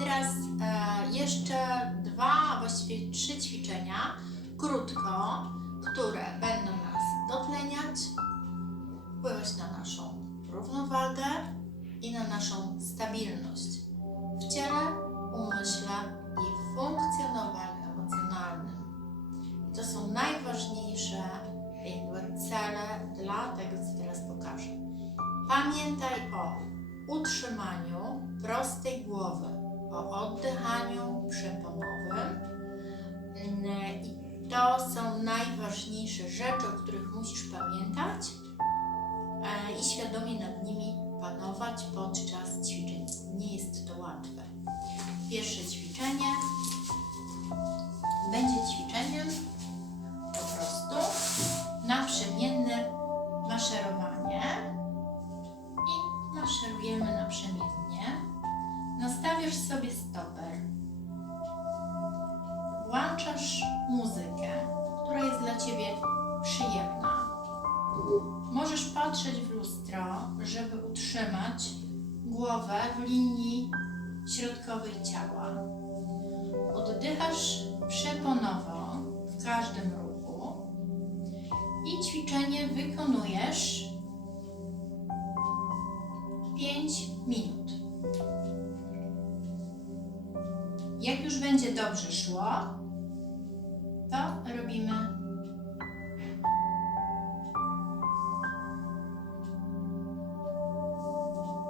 Teraz e, jeszcze dwa, właściwie trzy ćwiczenia, krótko, które będą nas dotleniać, wpływać na naszą równowagę i na naszą stabilność w ciele, umyśle i funkcjonowaniu emocjonalnym. I to są najważniejsze jakby cele dla tego, co teraz pokażę. Pamiętaj o utrzymaniu prostej głowy, o oddychaniu przeponowym. Mm, I to są najważniejsze rzeczy, o których musisz pamiętać e, i świadomie nad nimi panować podczas ćwiczeń. Nie jest to łatwe. Pierwsze ćwiczenie Nastawiasz sobie stoper. Włączasz muzykę, która jest dla Ciebie przyjemna. Możesz patrzeć w lustro, żeby utrzymać głowę w linii środkowej ciała. Oddychasz przeponowo w każdym ruchu i ćwiczenie wykonujesz 5 minut. Jak już będzie dobrze szło, to robimy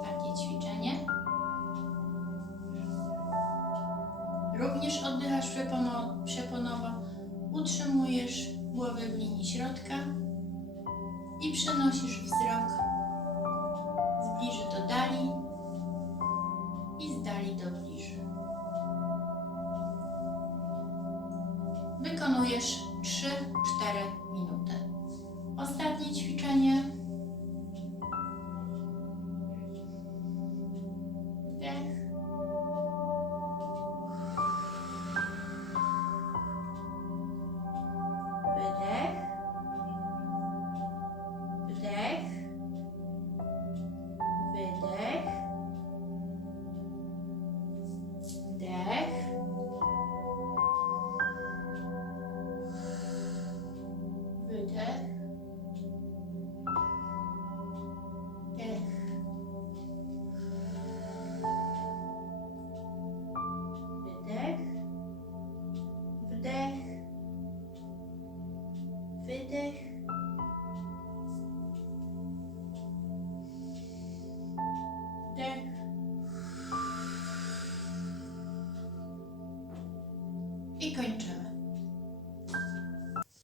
takie ćwiczenie. Również oddychasz przepono- przeponowo, utrzymujesz głowę w linii środka i przenosisz wzrok Wykonujesz 3-4 minuty. Ostatnie ćwiczenie. Wdech. Wydech. Wdech. Wydech. I kończymy.